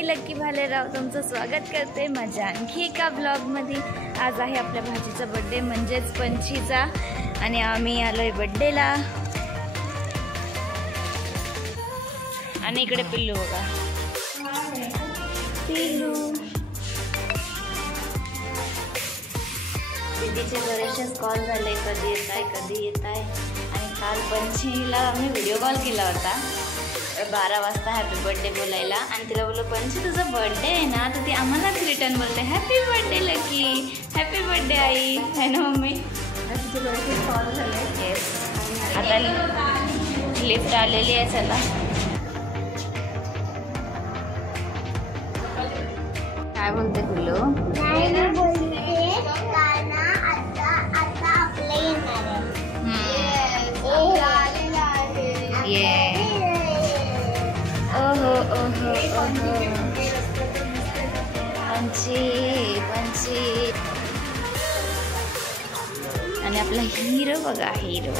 मी lucky Bhalerao तुमचं स्वागत करते माझ्या आणखी एका ब्लॉगमध्ये। आज आहे आपल्या भाजीचा बर्थडे म्हणजेच पंचीचा आणि आम्ही आलोय बर्थडेला। आणि इकडे पिल्लू बघा, पिल्लू दीदीचे बरेचसे कॉल झाले, कधी येत आहे आणि काल पंचीला आम्ही व्हिडिओ कॉल केला होता 12 वाजता हॅपी बर्थडे बोलायला आणि तिला बोललो पंची तुझा बर्थडे आहे ना, तर ती आम्हालाच रिटर्न बोलते happy birthday lucky, happy birthday आई, है ना मम्मी? तिचे बरेचसे कॉल झाले। येस, आता लिफ्ट आलेली आहे। चला काय बोलते पिल्लू? पंची आणि आपला हिरो बघा, हिरो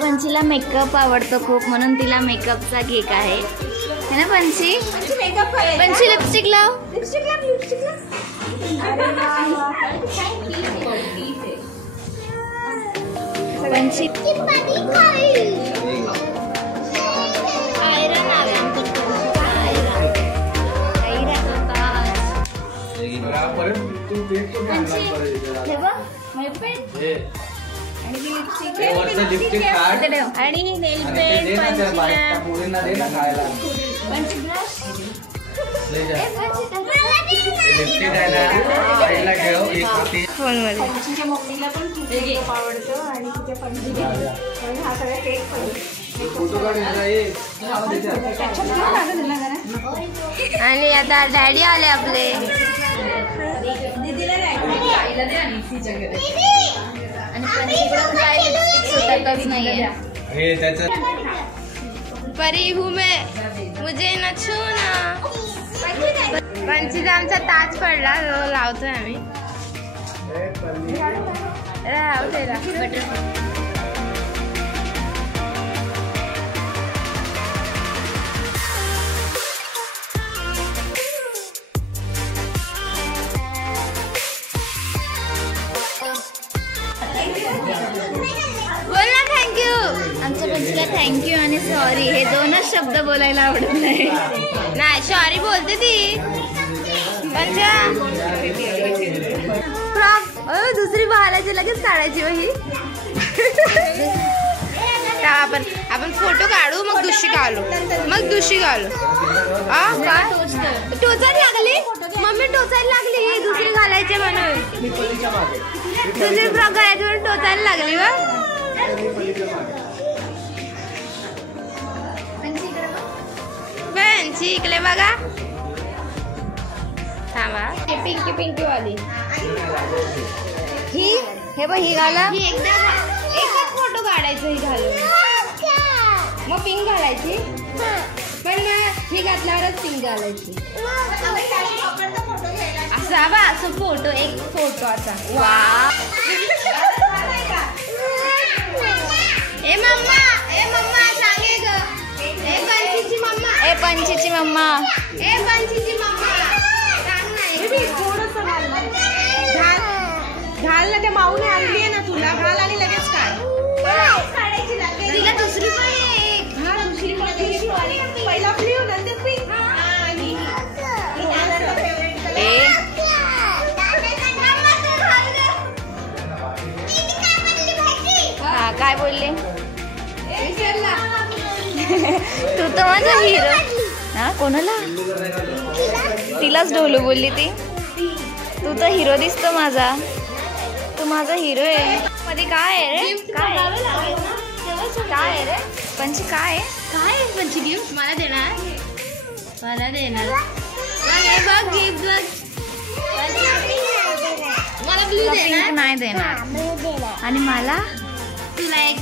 पंचीला मेकअप आवडतो खूप म्हणून तिला मेकअपचा केक आहे ना पंची? पंची लिपस्टिक लाव, पंची आणि नेल पेंट आणि आता डॅडी आले आपले। परी हूँ मैं, मुझे न छूना। पंचीचा आमचा ताज पडला, लावतोय आम्ही। आमच्या पंचीला थँक्यू आणि सॉरी हे दोनच शब्द बोलायला आवडत नाही। नाही सॉरी बोलते ती पंचा। दुसरी बहालाची लगेच काढायची वही। आपण फोटो काढू मग दुसरी घालू, टोचायला लागली मम्मी, टोचायला लागली दुसरी घालायची म्हणून, दुसरी फ्रॉक घालायची म्हणून टोचायला लागली वा। पंची इकडे बघा, थांबा पिंकी पिंकी वाली ही, हे बघ ही घाला, एकच फोटो काढायचं ही घालून, मग पिंक घालायची, पण ही घातल्यावरच पिंक घालायची। असा बा असं फोटो, एक फोटो असा। वा ए मम्मा, ए मम्मा सांगे ग, ए पंचीची मम्मा, ए पंचीची मम्मा, ए पंचीची मम्मा सांग नाही, थोडंसं घाल ना, त्या माऊने आणली आहे ना तुला, घाल आणि लगेच काढ। तिला दुसरी पण एक घाल, दुसरी पण पहिला ब्ल्यू नंतर पिंक। हा काय बोलले तू तर माझा हिरो। हा कोणाला? तिलाच ढोलू बोलली ती। तू तर हिरो दिसतो माझा, तू माझा हिरो आहे। मध्ये काय आहे रे? काय आहे रे पंची? काय आहे पंची? गिफ्ट मला देणार, मला देणार। बघ गिफ्ट मला ब्लू पिंक नाही देणार आणि मला तुला एक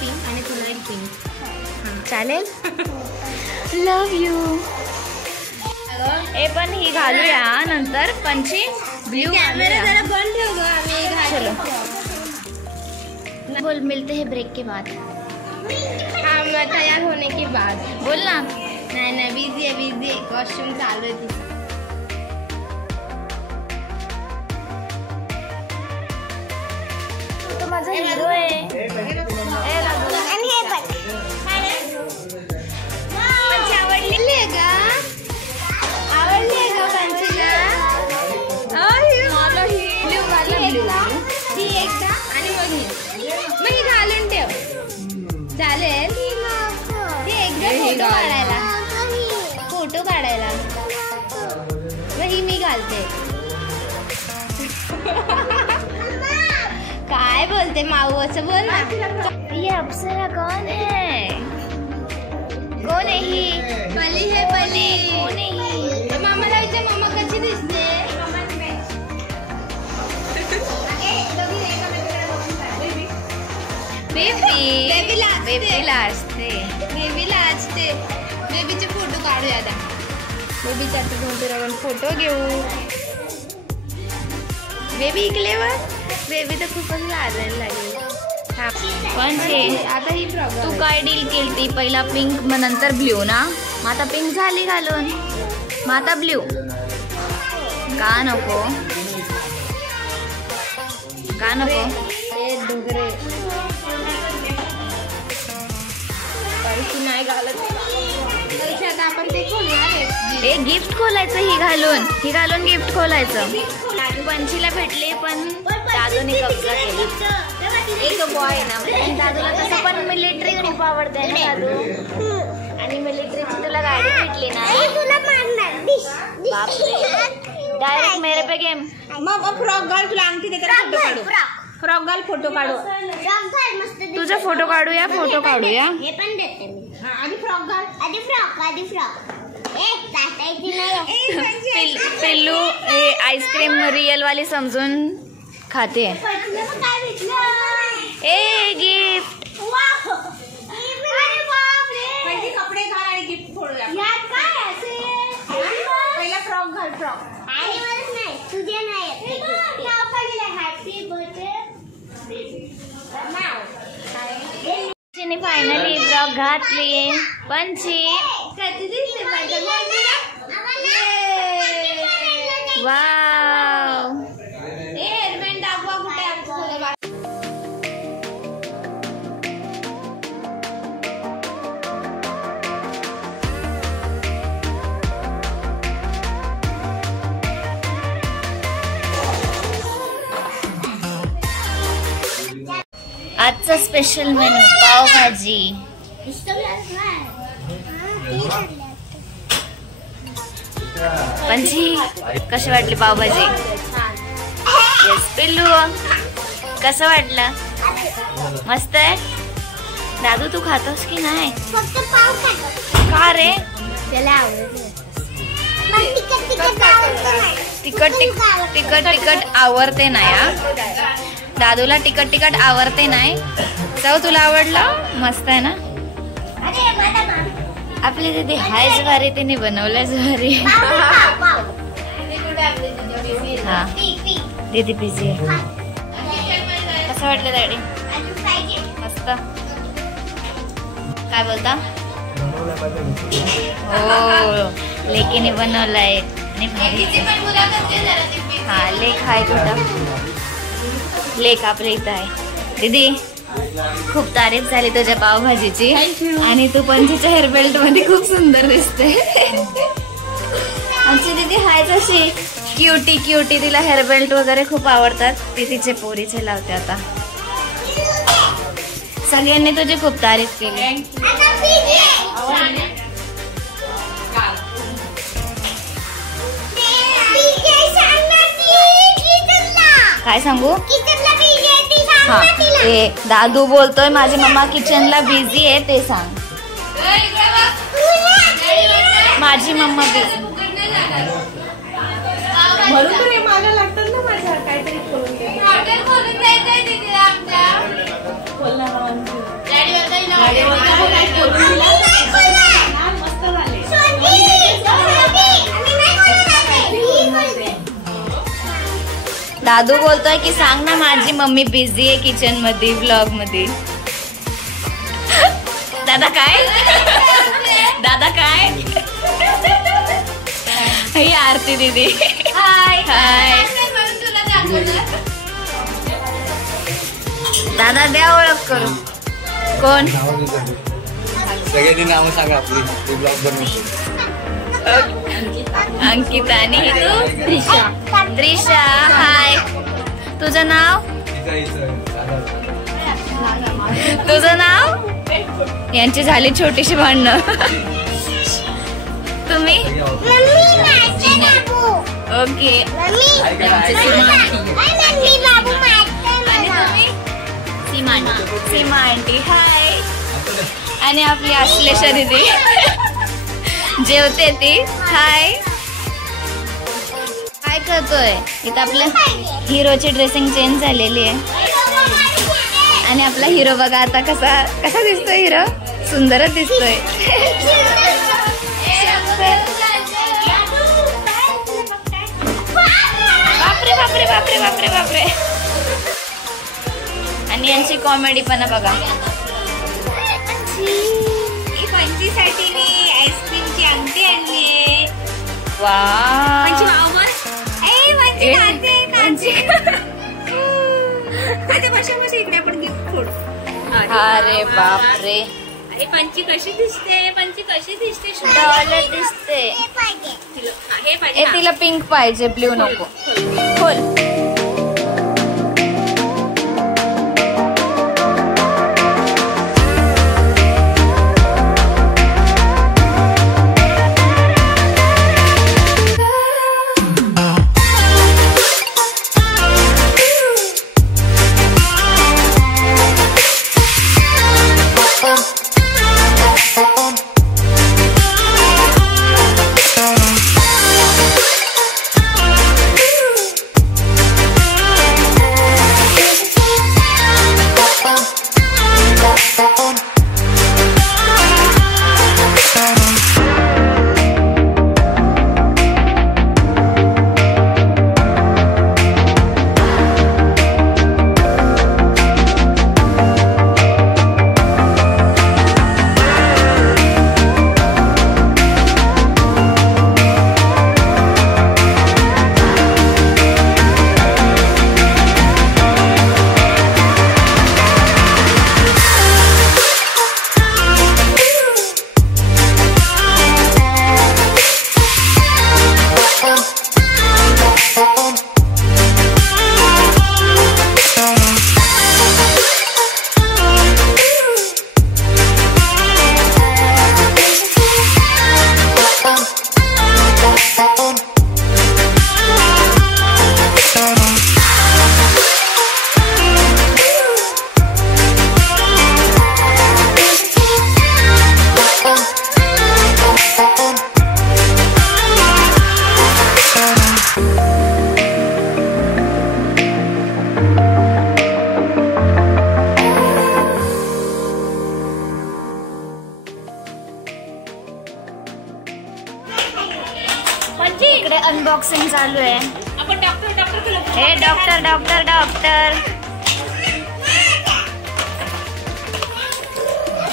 पिंक आणि तुला एक पिंक चालेल. लव यू. हे पण ही घालूया नंतर. पंची ब्लू कॅमेरा जरा बंद ठेव गं. आम्ही चलो बोल. मिलते हैं ब्रेक के बाद. हाँ तैयार होने के बाद बोल ना. नाही बिझी आहे कॉस्ट्युम चालू आहे तिचं. तो माझा हिरो आहे. आवडली का पंचीला? ही एकदा आणि मग ही घालून ठेव. चालेल. ही एकदा फोटो काढायला मग ही मी घालते. काय बोलते माऊ असं बोल ना. ये अप्सरा कौन है? कौन है ही? पली है पली. कौन है ही? मामाला विचार मामा कशी दिसते. बेबीला असते. बेबीचे फोटो काढूया आता. बेबीच्या आपण फोटो घेऊ. बेबी इकलेवर बेबी तर खूपच लाजायला लागली. पण आता ही तू काय डील केली? पहिला पिंक मग नंतर ब्ल्यू ना. मग आता पिंक झाली घालून. मग आता ब्ल्यू का नको? का नको? डोंगरे पैसे नाही घालत. आता आपण ते खोलणार. एक गिफ्ट खोलायचं. ही घालून गिफ्ट खोलायचं. पंचीला भेटले पण दादूने कब्जा केला. एक बॉय ना. दादूला तसं पण मिलिटरी खूप आवडते ना दादू. आणि मिलिटरीची तुला गाडी भेटली ना. बापरे. डायरेक्ट मेरे पे गेम. मग फ्रॉक घाल. तुला अंगठी देते फोटो काढू. फ्रॉक घाल फोटो काढू. तुझा फोटो काढूया. फोटो काढूया. हे पण देते मी. आधी फ्रॉक घाल. आधी फ्रॉक. पिल्लू हे आईस्क्रीम रियल वाली समजून खाते. A gift. कपडे घाल आणि गिफ्ट फोडूया. पहिला फ्रॉक घाल. फ्रॉक तुझे नाही. फायनली फ्रॉक घातली. पंची वाव. हेअरबँड दाखवा कुठे. आजचा स्पेशल मेनू पावभाजी. पंची कशी वाटली पावभाजी? येस पिल्लू कसं वाटलं? मस्त आहे. दादू तू खातोस की नाही? का रे? तिखट आवडते नाही. दादूला तिखट आवडते नाही. चव तुला आवडलं? मस्त आहे ना. आपली दीदी हायच भारी. तिने बनवल्याच भारी. हा दीदी बिझी आहे. कसं वाटलं डॅडी? मस्त. काय बोलता? हो लेकीने बनवलाय. हा लेख आहे तुझा. लेख आपल्या इथं आहे. दीदी खूप तारीफ झाली तुझ्या पावभाजीची. आणि तू पंचीच्या हेअरबेल्ट मध्ये खूप सुंदर दिसते. आमची दीदी हायच अशी क्युटी. तिला हेअरबेल्ट वगैरे खूप आवडतात. ती तिचे पोरीचे लावते. आता सगळ्यांनी तुझी खूप तारीफ केली. काय सांगू? हा ते दादू बोलतोय माझी मम्मा किचनला बिझी आहे. ते सांग. माझी मम्मा बिझी. दादू बोलतोय की सांग ना माझी मम्मी बिझी आहे किचन मध्ये व्लॉग मध्ये. दादा काय दादा काय. ही आरती दीदी. हाय हाय. दादा द्या ओळख करू. कोण. सगळ्यांनी नाव सांगा आपली ब्लॉग बनवतो. अंकिता आणि तू. त्रिशा. हाय. तुझं नाव. तुझं नाव. यांची झाली छोटीशी भांडणं. तुम्ही. ओके. सीमा आंटी. हाय. आणि आपली आश्लेषा दीदी जेवते ती. हाय. काय करतोय इथं. आपल्या हिरोची ड्रेसिंग चेंज झालेली आहे आणि आपला हिरो बघा आता कसा कसा दिसतोय. हिरो सुंदरच दिसतोय. बापरे बापरे बापरे बापरे बापरे. आणि यांची कॉमेडी पण बघा. पंचीसाठी मी आईस्क्रीमची अंगठी आणली. वा. इकडे आपण गिफ्ट फोड. अरे बापरे. अरे पंची कशी दिसते. पंची कशी दिसते. डॉलर दिसते. हे पाहिजे. ए तिला पिंक पाहिजे ब्ल्यू नको. खोल. इकडे अनबॉक्सिंग चालू आहे. आपण डॉक्टर हे डॉक्टर डॉक्टर डॉक्टर.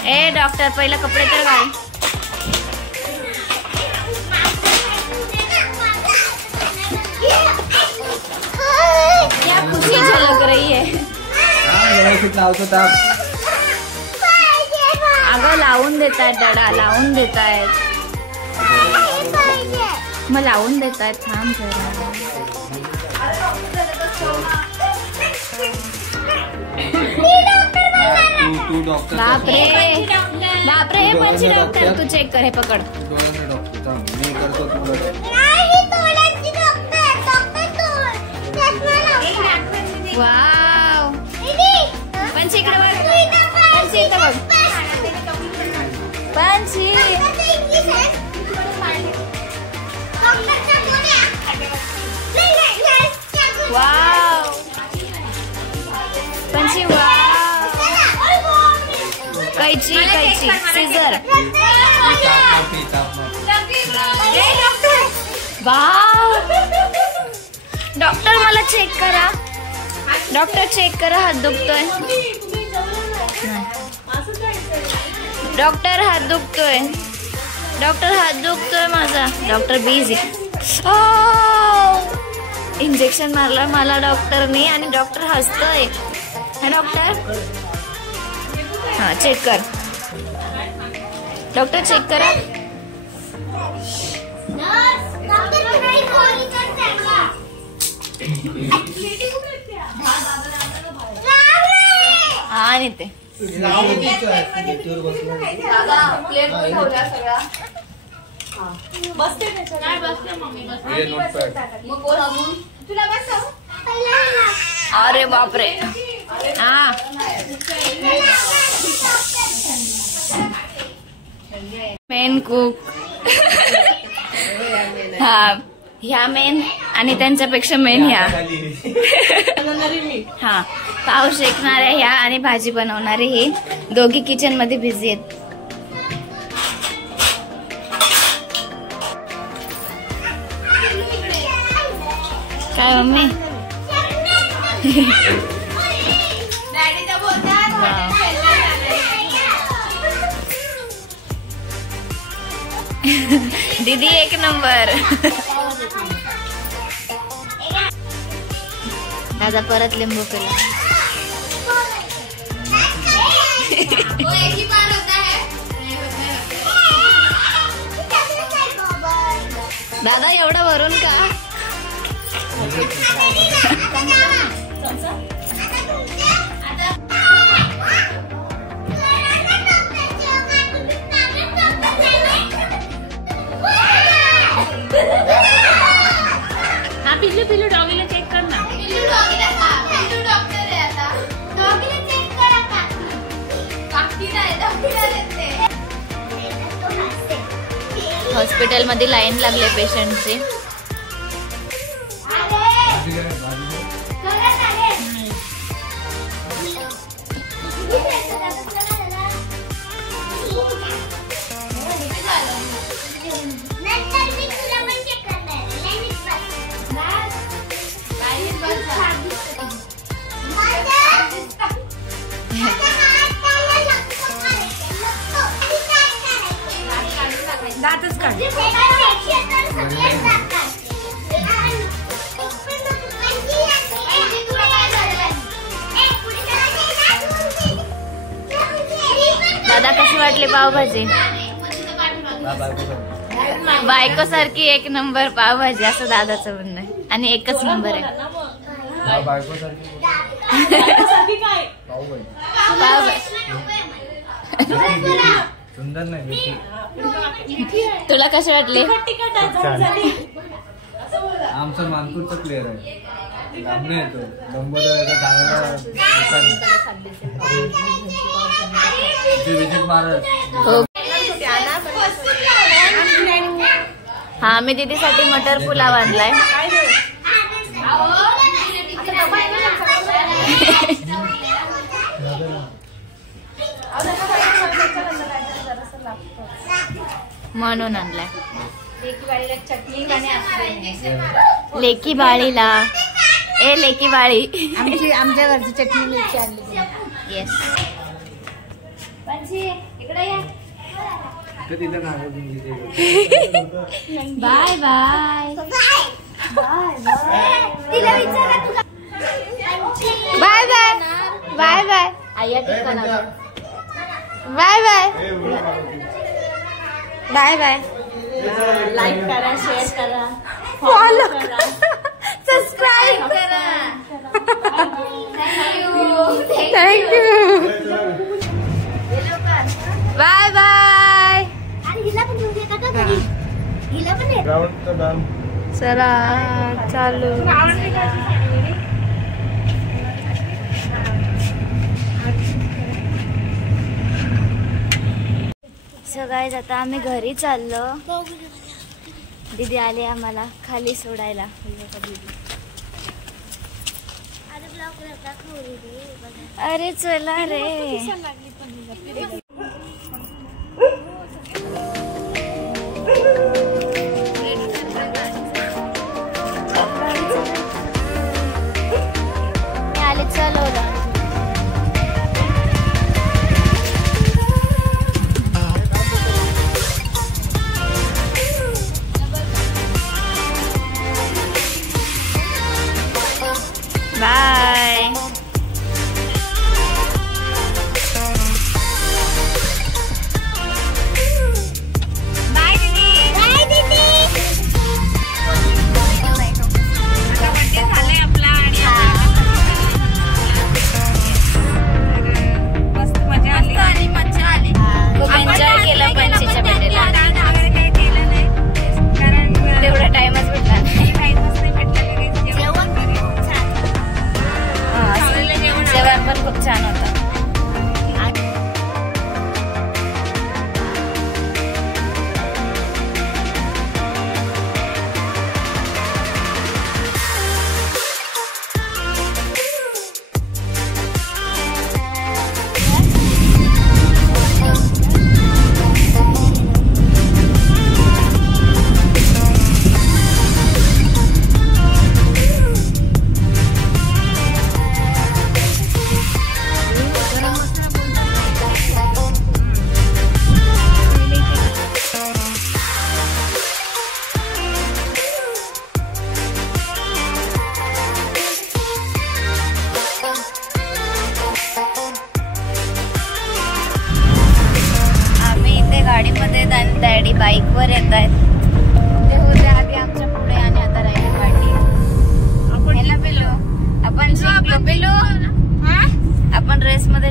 ए डॉक्टर पहिला कपडे तर घाल. क्या खुशी झलक रही है. अगं लावून देतायत डडा लावून देतायत. मग लावून देतायत. थांब जरा. बापरे बापरे. हे पंची डॉक्टर तू चेक कर. हे पकड. वाव. पंची इकडे बघ. पंची इकडे बघ. पंची. वाव. पंची वाव. कैची कैची सीझर. वाव डॉक्टर मला चेक करा, डॉक्टर चेक करा, हात दुखतोय. डॉक्टर हात दुखतोय, डॉक्टर हात दुखतोय माझा. Doctor busy. इंजेक्शन मारलं मला डॉक्टरने आणि डॉक्टर हसतोय. हा डॉक्टर, हा चेक कर. डॉक्टर चेक करा. हा आणि ते अरे बापरे. हा मेन कुक. हा ह्या मेन आणि त्यांच्यापेक्षा मेन ह्या. हा पाव शेकणाऱ्या ह्या आणि भाजी बनवणारे हे दोघी किचन मध्ये बिझी आहेत. काय मम्मी? दीदी एक नंबर. दादा परत लिंबू पिला. दादा एवढं वरून का? हा पिल्लू पिल्लू डॉगीला चेक कर ना. हॉस्पिटल मध्ये लाईन लागले पेशंटची. दातच काढ. दादा कशी वाटली पावभाजी? बायको सारखी एक नंबर पावभाजी असं दादाचं म्हणणं आहे. आणि एकच नंबर आहे सुंदर नाही. तुला कशी वाटली? आमचा मानपूरचा प्लेअर आहे. लांबणे येतो विजिट मारत. हा मी दीदीसाठी मटर पुलाव आणलाय. म्हणून आणलाय. लेकी बाळीला ए लेकी बाळी आमच्या घरची चटणी मिरची आणली. Yes. Bye bye bye bye bye bye. आया ठिकाणा bye bye bye bye. Like करा, शेअर करा, फॉलो करा, सबस्क्राईब करा. थँक्यू. Bye bye. चला चालू. सो गाईज आता आम्ही घरी चाललो. दीदी आली आम्हाला खाली सोडायला. अरे चला रे.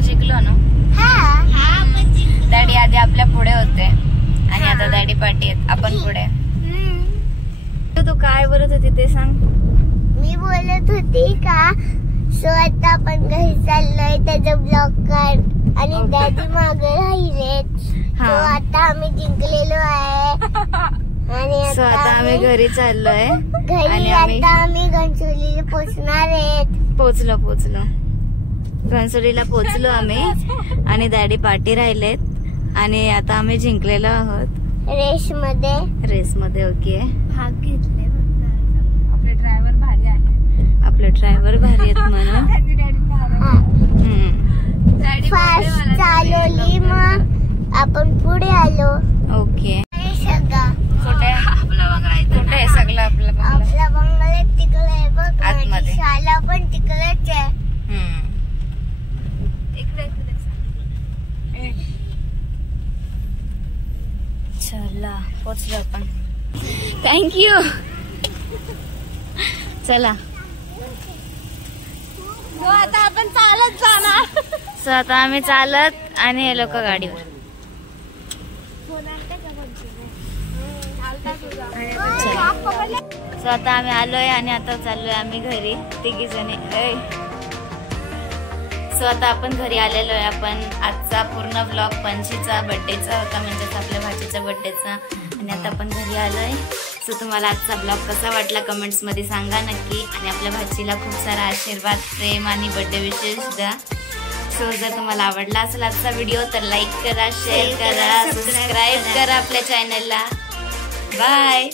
जिंकलो ना. डॅडी आधी आपल्या पुढे होते आणि आता डॅडी पाठी आहेत, आपण पुढे. तू काय बोलत होती ते सांग. मी बोलत होती का सो आता आपण घरी चाललोय त्याचा ब्लॉग काढ आणि डॅडी मागे राहिलेत. सो आता आम्ही जिंकलेलो आहे आणि सो आता आम्ही घरी चाललोय घरी आता आम्ही घनसोलीला पोचणार आहेत. पोचलो घनसोलीला पोचलो आम्ही आणि डॅडी पाठी राहिलेत आणि आता आम्ही जिंकलेलो आहोत रेस मध्ये. ओके, भाग घेतले. आपले ड्रायव्हर भारी आहेत म्हणून फास्ट चालवली मग आपण पुढे आलो. ओके, सगळं कुठे आहे सगळं आपलं बंगला? आपला बंगला तिकडे आहे बघ, आतमध्ये. शाळा पण तिकडेच आहे. चला पोचलो आपण. थँक्यू. चला आता आपण चालत जाणार. सो आता आम्ही चालत आणि हे लोक गाडीवर. सो आता आम्ही आलोय आणि आता चाललोय आम्ही घरी तिघी जणी. सो आता आपण घरी आलेलो आहे. आपण आजचा पूर्ण ब्लॉग पंशीचा बर्थडेचा होता, म्हणजेच आपल्या भाचीच्या बर्थडेचा, आणि आता आपण घरी आलोय. सो तुम्हाला आजचा ब्लॉग कसा वाटला कमेंट्स मध्ये सांगा नक्की, आणि आपल्या भाचीला खूप सारा आशीर्वाद, प्रेम आणि बर्थडे विशेष द्या. सो जर तुम्हाला आवडला असेल आजचा व्हिडिओ तर लाईक करा, शेअर करा, सबस्क्राईब करा आपल्या चॅनलला. बाय.